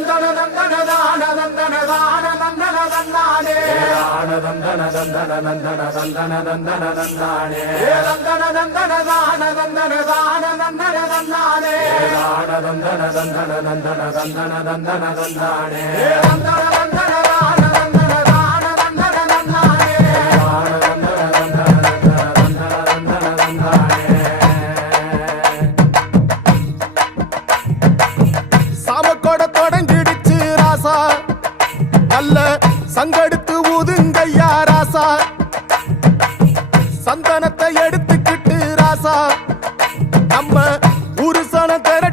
தந்தன தந்தன தான தந்தன தான தந்தன தந்தானே தான தந்தன தந்தன தந்தன தந்தன தந்தன தந்தானே தந்தன தந்தன தான தந்தன தான தந்தன தந்தானே தான தந்தன தந்தன தந்தன தந்தன தந்தன தந்தானே தந்தன அல்ல. சங்கடுத்து ஊதுங்கய்யா ராசா. சந்தனத்தை எடுத்துக்கிட்டு ராசா. நம்ம ஒரு சனத்தர